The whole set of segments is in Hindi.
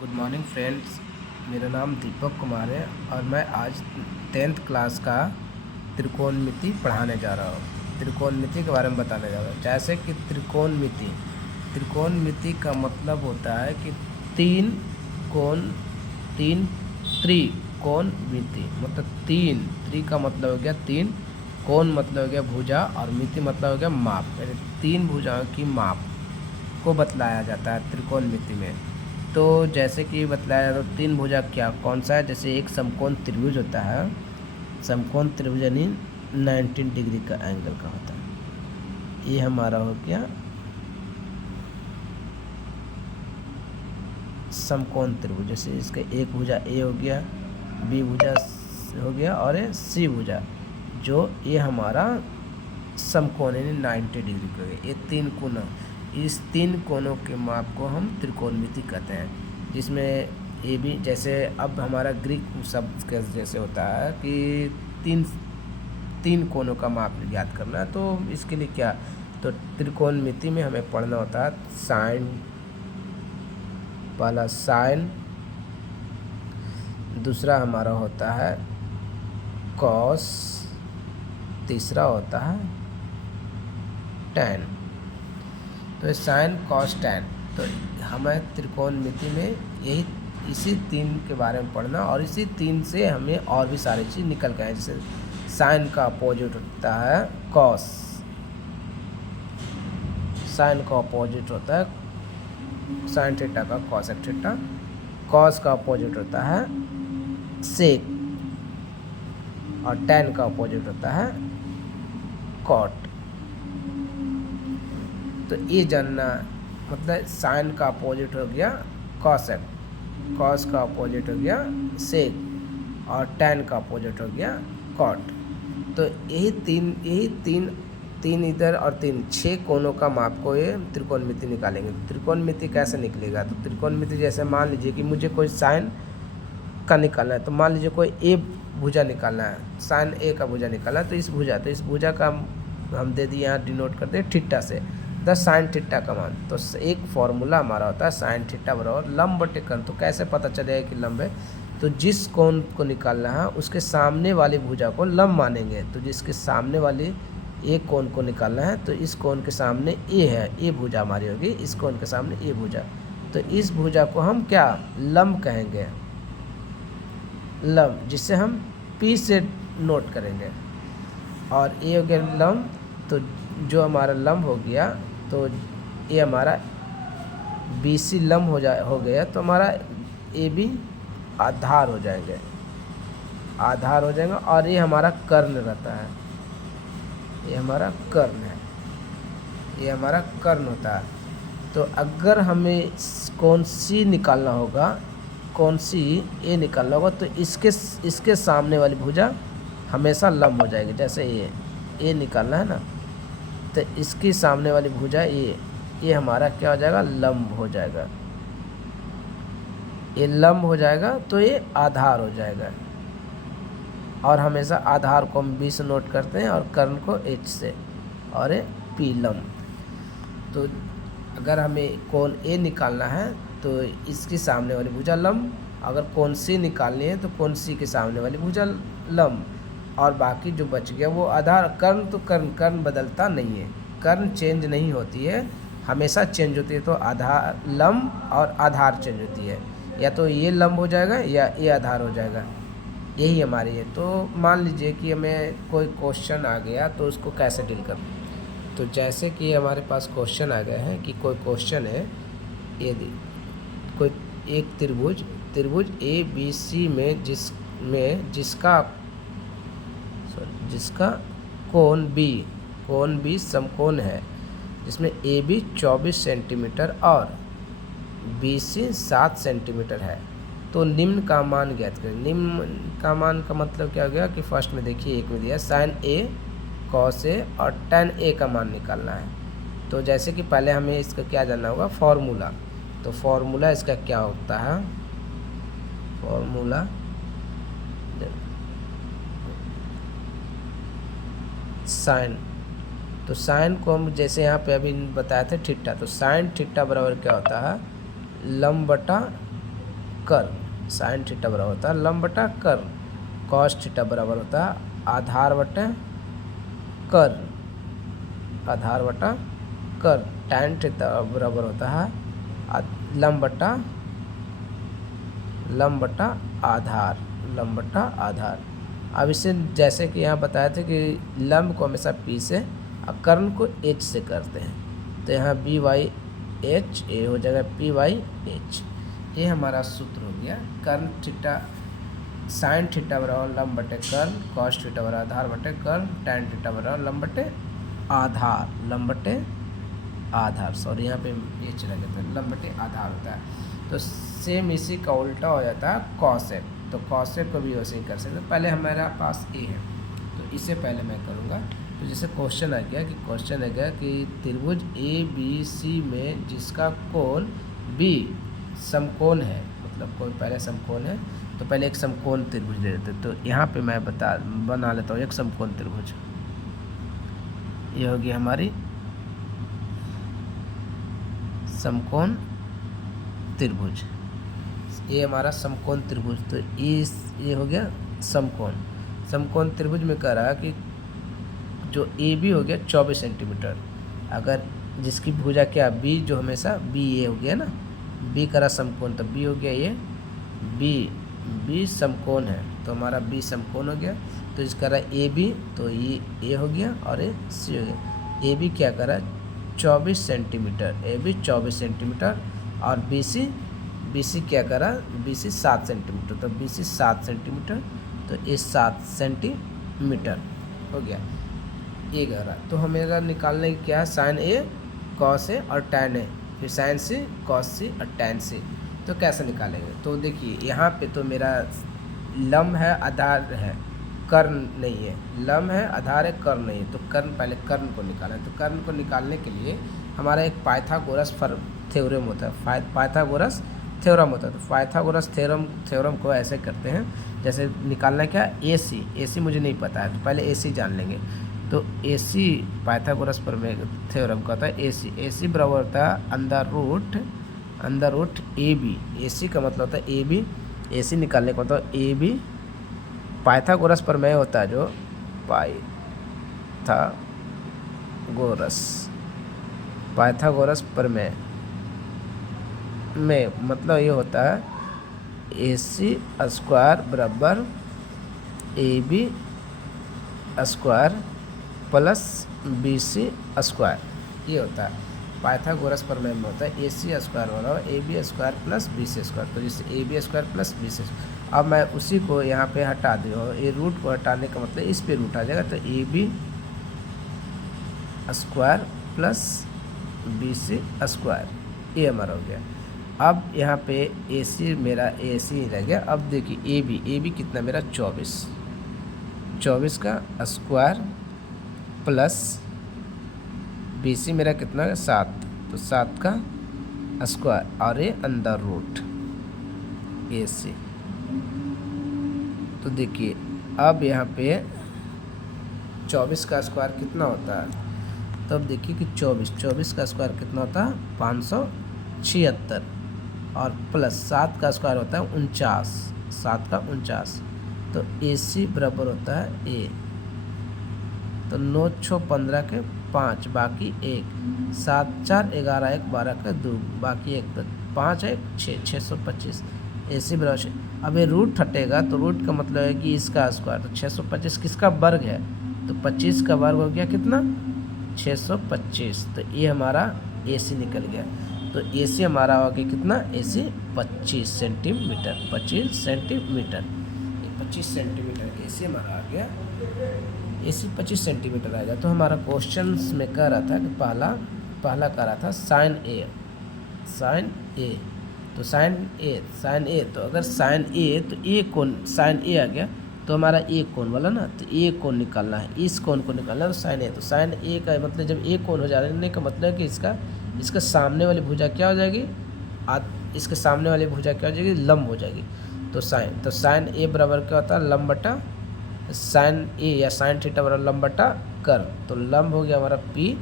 Good morning friends. मेरा नाम दीपक कुमार है और मैं आज 10th क्लास का त्रिकोणमिति पढ़ाने जा रहा हूँ। त्रिकोणमिति के बारे में बताने जा रहा हूँ। जैसे कि त्रिकोणमिति का मतलब होता है कि तीन त्रिकोणमिति मतलब त्रि का मतलब हो गया तीन, कोण मतलब हो गया भुजा और मिति मतलब हो गया माप, यानी तीन भुजाओं की माप को बतलाया जाता है त्रिकोणमिति में। तो जैसे कि बतलाया जाता है तीन भुजा कौन सा है। जैसे एक समकोण त्रिभुज होता है, समकोण त्रिभुज यानी 19 डिग्री का एंगल का होता है। ये हमारा हो गया समकोण त्रिभुज। जैसे इसका एक भुजा ए हो गया, बी भुजा हो गया और ये सी भुजा, जो ये हमारा समकोण यानी 90 डिग्री का है। ये तीन कोण, इस तीन कोणों के माप को हम त्रिकोणमिति कहते हैं। जिसमें ए भी, जैसे अब हमारा ग्रीक शब्द के जैसे होता है कि तीन कोणों का माप ज्ञात करना है, तो इसके लिए क्या, तो त्रिकोणमिति में हमें पढ़ना होता है साइन, पहला साइन, दूसरा हमारा होता है कॉस, तीसरा होता है टैन। तो साइन कॉस टैन, तो हमें त्रिकोणमिति में इसी तीन के बारे में पढ़ना, और इसी तीन से हमें और भी सारी चीज़ निकल के आए। जैसे साइन का अपोजिट होता है कॉस, साइन का अपोजिट होता है साइन थीटा का कॉसेक थीटा, कॉस का अपोजिट होता है सेक, और टैन का अपोजिट होता है कॉट। तो ये जानना, मतलब साइन का अपोजिट हो गया कॉसेक, कॉस का अपोजिट हो गया सेक, और टैन का अपोजिट हो गया कॉट। तो यही तीन इधर और तीन, 6 कोणों का माप को ये त्रिकोणमिति निकालेंगे। त्रिकोणमिति कैसे निकलेगा, तो त्रिकोणमिति जैसे मान लीजिए कि मुझे कोई साइन का निकालना है, तो मान लीजिए कोई ए भुजा निकालना है, साइन ए का भुजा निकालना है, तो इस भुजा का हम दे दिए, यहाँ डिनोट करते हैं थीटा से, द साइन थीटा का मान। तो एक फॉर्मूला हमारा होता है साइन थीटा बराबर लंब बटे कर्ण। तो कैसे पता चलेगा कि लंब है, तो जिस कोण को निकालना है उसके सामने वाली भुजा को लंब मानेंगे। तो जिसके सामने वाली एक कोण को निकालना है, तो इस कोण के सामने ए है, ए भुजा हमारी होगी, इस कोण के सामने ए भुजा, तो इस भुजा को हम क्या लंब कहेंगे, लंब, जिससे हम पी से नोट करेंगे। और ए हो गया लंब, तो जो हमारा लंब हो गया, तो ये हमारा बी सी लंब हो गया, तो हमारा ए बी आधार हो जाएंगे, और ये हमारा कर्ण रहता है, ये हमारा कर्ण है, ये हमारा कर्ण होता है। तो अगर हमें कौन सी निकालना होगा, कौन सी ए निकालना होगा, तो इसके सामने वाली भुजा हमेशा लंब हो जाएगी। जैसे ये निकालना है ना, तो इसके सामने वाली भुजा ये हमारा क्या हो जाएगा, लंब हो जाएगा, ये लंब हो जाएगा, तो ये आधार हो जाएगा। और हमेशा आधार को हम बी से नोट करते हैं और कर्ण को एच से, और ये पी लंब। तो अगर हमें कोण ए निकालना है, तो इसके सामने वाली भुजा लंब, अगर कोण सी निकालनी है तो कोण सी के सामने वाली भुजा लंब, और बाकी जो बच गया वो आधार। कर्ण तो कर्ण बदलता नहीं है, कर्ण चेंज नहीं होती है, हमेशा चेंज होती है। तो आधार लंब और आधार चेंज होती है, या तो ये लंब हो जाएगा या ये आधार हो जाएगा, यही हमारी है। तो मान लीजिए कि हमें कोई क्वेश्चन आ गया, तो उसको कैसे डील करना। तो जैसे कि हमारे पास क्वेश्चन आ गया है कि कोई क्वेश्चन है, यदि कोई एक त्रिभुज ए बी सी में जिसका कोण बी समकोण है, जिसमें ए बी 24 सेंटीमीटर और बी सी 7 सेंटीमीटर है, तो निम्न का मान ज्ञात करें। निम्न का मान का मतलब क्या हो गया कि फर्स्ट में देखिए, एक में दिया साइन ए कॉस ए और टैन ए का मान निकालना है। तो जैसे कि पहले हमें इसका क्या जानना होगा, फॉर्मूला। तो फॉर्मूला इसका क्या होता है, फॉर्मूला साइन, तो साइन को हम जैसे यहाँ पे अभी बताए थे थीटा, तो साइन थीटा बराबर क्या होता है, लंब बटा कर्न, साइन थीटा बराबर होता है लंब बटा कर्न, कॉस थीटा बराबर होता है आधार बटा कर्न, आधार बटा कर्न, टैन थीटा बराबर होता है लंब बटा आधार, लंब बटा आधार। अब इसे जैसे कि यहाँ बताया था कि लंब को हमेशा P से और कर्ण को H से करते हैं, तो यहाँ BY/H ये हो जाएगा PY/H। ये हमारा सूत्र हो गया। कर्ण थीटा, साइन थीटा बराबर लंब बटे कर्ण, कॉस थीटा बराबर आधार बटे कर्ण, टैन थीटा बराबर लंब बटे आधार, लंब बटे आधार, सॉरी यहाँ पे ये चला गया था, लंब बटे आधार होता है। तो सेम इसी का उल्टा हो जाता है कॉसेक, तो कॉसेक को भी वैसे ही कर सकते हैं। पहले हमारे पास ए है तो इसे पहले मैं करूँगा। तो जैसे क्वेश्चन आ गया कि क्वेश्चन आ गया कि त्रिभुज ABC में जिसका कोण B समकोण है, मतलब कोण पहले समकोण है, तो पहले एक समकोण त्रिभुज ले लेते हैं। तो यहाँ पे मैं बना लेता हूँ एक समकोण त्रिभुज। ये होगी हमारी समकोण त्रिभुज, ये हमारा समकोण त्रिभुज। तो ये हो गया समकोण। समकोण त्रिभुज में कह रहा है कि जो AB हो गया 24 सेंटीमीटर, अगर जिसकी भुजा क्या B, जो हमेशा BA हो गया ना, B करा समकोण, तो B हो गया ये B समकोण है, तो हमारा B समकोण हो गया। तो इसका रहा AB, तो ये A हो गया और ये C हो गया। AB क्या करा 24 सेंटीमीटर, AB 24 सेंटीमीटर, और BC क्या करा, BC 7 सेंटीमीटर, तो BC 7 सेंटीमीटर, तो ये 7 सेंटीमीटर हो गया। ये कह रहा, तो हमें निकालने की क्या है, साइन A कॉस A और टैन A, फिर साइन C कॉस C और टैन C। तो कैसे निकालेंगे, तो देखिए यहाँ पे तो मेरा लंब है आधार है, कर्ण नहीं है, लंब है आधार है, कर्ण नहीं है, तो कर्ण पहले कर्ण को निकालें। तो कर्ण को निकालने के लिए हमारा एक पाइथागोरस थ्योरम होता है, पाइथागोरस थ्योरम होता है। तो पाइथागोरस थ्योरम को ऐसे करते हैं, जैसे निकालना क्या, AC मुझे नहीं पता है, तो पहले AC जान लेंगे। तो AC पाइथागोरस प्रमेय थ्योरम का होता है AC बराबर होता है अंडर रूट AB। AC का मतलब होता है AB, AC निकालने का होता है AB। पाइथागोरस प्रमेय होता है जो पाइथागोरस प्रमेय में मतलब ये होता है AC स्क्वायर बराबर AB square plus BC square, ये होता है पाइथागोरस प्रमेय में होता है AC स्क्वायर बराबर AB square plus BC square. तो जैसे AB स्क्वायर प्लस BC, अब मैं उसी को यहाँ पे हटा दूँ, ये रूट को हटाने का मतलब इस पे रूट आ जाएगा, तो AB square plus BC square, ये हमारा हो गया। अब यहाँ पे AC मेरा AC रह गया। अब देखिए AB कितना मेरा 24 का स्क्वायर प्लस BC मेरा कितना है 7, तो 7 का स्क्वायर और ये अंडर रूट AC। तो देखिए अब यहाँ पे 24 का स्क्वायर कितना होता है, तो अब देखिए कि 24 का स्क्वायर कितना होता है 576, और प्लस 7 का स्क्वायर होता है 49, 7 का 49। तो AC बराबर होता है A, तो 9 6 15 के 5 बाकी 1, 7 4 11 1 12 के 2 बाकी 1, तो 5 1 6 625। AC बराबर 6। अब ये रूट हटेगा तो रूट का मतलब है कि इसका स्क्वायर, तो 625 किसका वर्ग है, तो 25 का वर्ग हो गया कितना 625। तो ये हमारा AC निकल गया। तो AC हमारा हो गया कितना, AC 25 centimetre, 25 centimetre, 25 centimetre AC हमारा आ गया। AC 25 सेंटीमीटर आएगा। तो हमारा क्वेश्चन में कह रहा था कि पहला कह रहा था साइन A, तो साइन A, तो अगर साइन A, तो A कोण साइन A आ गया, तो हमारा A कोण वाला ना, तो A कोण निकालना है, इस कोण को निकालना है, तो साइन A। तो साइन A का मतलब जब A कोण हो जाने का मतलब है कि इसका सामने वाली भुजा क्या हो जाएगी, इसके सामने वाली भुजा क्या हो जाएगी, लंब हो जाएगी। तो साइन A बराबर क्या होता है, लंब बटा साइन A या साइन थीटा बराबर लंब बटा कर्ण। तो लंब हो गया हमारा P,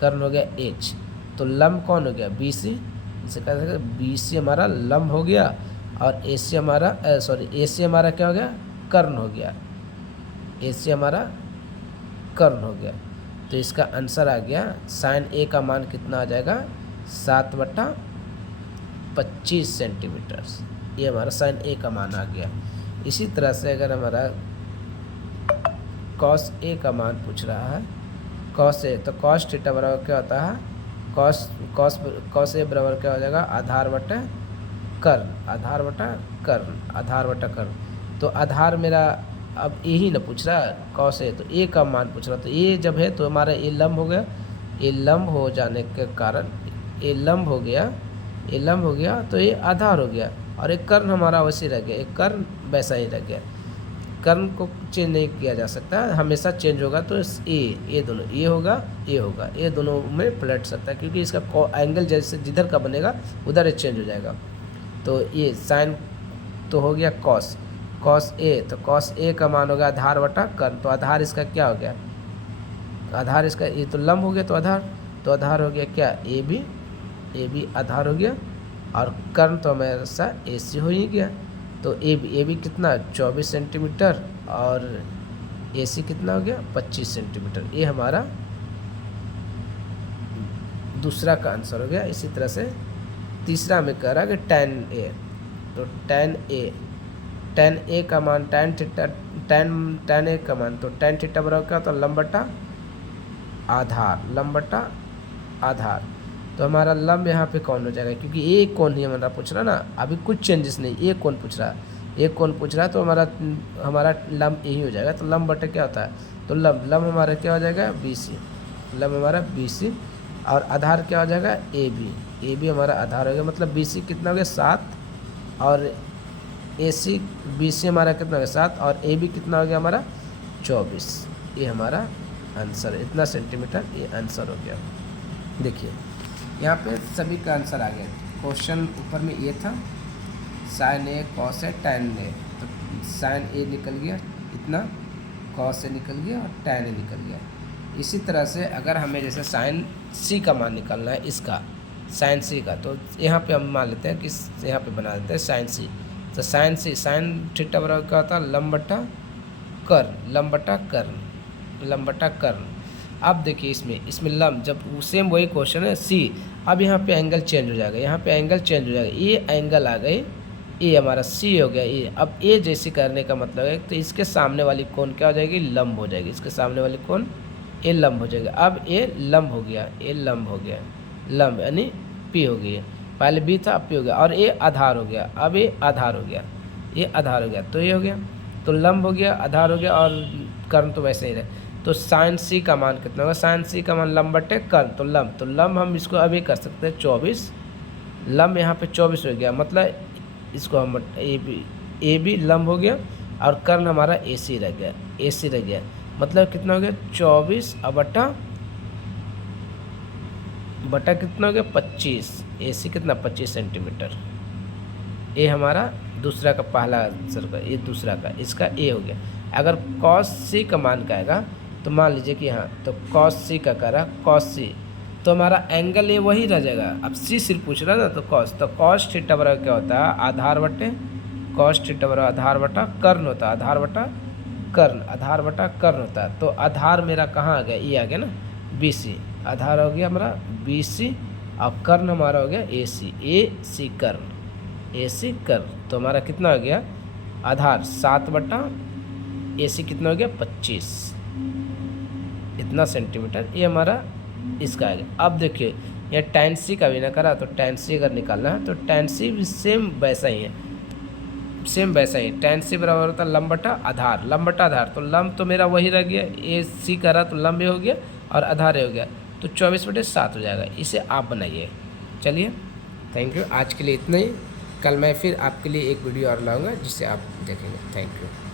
कर्ण हो गया H। तो लंब कौन हो गया, BC, इसे कह सकते BC हमारा लंब हो गया। और ए सी हमारा ए सी हमारा क्या हो गया, कर्ण हो गया, ए सी हमारा कर्ण हो गया। तो इसका आंसर आ गया साइन ए का मान कितना आ जाएगा 7/25 सेंटीमीटर। ये हमारा साइन ए का मान आ गया। इसी तरह से अगर हमारा कॉस ए का मान पूछ रहा है, कॉस ए, तो कॉस थीटा बराबर क्या होता है, कॉस ए बराबर क्या हो जाएगा, आधार बटा कर्ण, आधार बटा कर्ण, आधार बटा कर्ण। तो आधार मेरा अब यही ना पूछ रहा है कॉस ए, तो ए का मान पूछ रहा, तो ए जब है तो हमारा ए लंब हो गया, ए लंब हो जाने के कारण ए लंब हो गया, ए लंब हो गया तो ये आधार हो गया, और एक कर्ण हमारा वैसे रह गया, एक कर्ण वैसा ही रह गया। कर्ण को चेंज नहीं किया जा सकता, हमेशा चेंज होगा तो ए दोनों, ये होगा, ये होगा, ये दोनों में पलट सकता है, क्योंकि इसका एंगल जैसे जिधर का बनेगा उधर चेंज हो जाएगा। तो ये साइन तो हो गया कॉस ए, तो कॉस ए का मान हो गया आधार बटा कर्ण। तो आधार इसका क्या हो गया, आधार इसका, ये तो लंब हो गया, तो आधार हो गया क्या, ए बी आधार हो गया, और कर्ण तो हमेशा ए सी हो ही गया। तो ए बी कितना 24 सेंटीमीटर, और ए सी कितना हो गया 25 सेंटीमीटर। ये हमारा दूसरा का आंसर हो गया। इसी तरह से तीसरा में कह रहा है कि tan ए, तो tan ए का मान tan ए का मान, तो tan थीटा बराबर क्या होता है, लंब बटा आधार। तो हमारा लंब यहाँ पे कौन हो जाएगा, क्योंकि ए कौन ही हमारा पूछ रहा ना, अभी कुछ चेंजेस नहीं, ए कौन पूछ रहा है, तो हमारा लंब यही हो जाएगा। तो लंब बटे क्या होता है, तो लंब हमारा क्या हो जाएगा BC, लंब हमारा BC, और आधार क्या हो जाएगा ए बी हमारा आधार हो गया। मतलब BC कितना हो गया 7, और AC BC हमारा कितना हो गया 7, और AB कितना हो गया हमारा 24। ये हमारा आंसर है, इतना सेंटीमीटर, ये आंसर हो गया। देखिए यहाँ पे सभी का आंसर आ गया। क्वेश्चन ऊपर में ये था sign A cos A tan ए, तो साइन ए निकल गया इतना, कॉस ए निकल गया, और tan ए निकल गया। इसी तरह से अगर हमें जैसे साइन सी का मान निकालना है, इसका साइन सी का, तो यहाँ पे हम मान लेते हैं कि यहाँ पे बना देते हैं साइन सी। तो साइन थीटा बराबर क्या होता है, लंब बटा कर्ण। अब देखिए इसमें लंब, जब सेम वही क्वेश्चन है सी, अब यहाँ पे एंगल चेंज हो जाएगा, ये एंगल आ गए, ये हमारा सी हो गया ये। अब ए जैसे करने का मतलब है, तो इसके सामने वाली कोण क्या हो जाएगी, लंब हो जाएगी, इसके सामने वाली कोण ए लंब हो जाएगा। अब ए लंब हो गया, लंब यानी पी हो गई, पहले बी था अब पी हो गया, और ए आधार हो गया, अब ये आधार हो गया, तो ये हो गया, तो लंब हो गया, आधार हो गया, और कर्ण तो वैसे ही रहे। तो साइन सी का मान कितना होगा, साइन सी का मान लंब बटे कर्ण, तो लंब हम इसको अभी कर सकते हैं 24, लंब यहाँ पे 24 हो गया, मतलब इसको हम ए बी लंब हो गया, और कर्ण हमारा ए सी रह गया, मतलब कितना हो गया 24 बटा कितना हो गया 25, ए सी कितना 25 सेंटीमीटर। ये हमारा दूसरा का पहला आंसर का, ये दूसरा का, इसका ए हो गया। अगर कॉस सी का मान का आएगा, तो मान लीजिए कि हाँ, तो कॉस सी का कह रहा, कॉस सी, तो हमारा एंगल ये वही रह जाएगा। अब सी सिर्फ पूछ रहा ना, तो कॉस थीटा बराबर क्या होता है, आधार बटे कॉस थीटा बराबर आधार बटा कर्ण होता है, आधार बटा कर्ण होता है। तो आधार मेरा कहाँ आ गया, ये आ गया ना BC, आधार हो गया हमारा BC, और कर्ण हमारा हो गया AC कर्ण। तो हमारा कितना हो गया, आधार 7 बटा AC कितना हो गया 25, इतना सेंटीमीटर, ये हमारा इसका आ गया। अब देखिए यह tan C का भी ना करा, तो tan C अगर निकालना है, तो tan C भी सेम वैसा ही है, tan C बराबर होता है लंब बटा आधार, तो लंब तो मेरा वही रह गया, AC करा तो लंब हो गया, और आधार हो गया, तो 24/7 हो जाएगा। इसे आप बनाइए। चलिए, थैंक यू, आज के लिए इतना ही। कल मैं फिर आपके लिए एक वीडियो और लाऊंगा, जिसे आप देखेंगे। Thank you.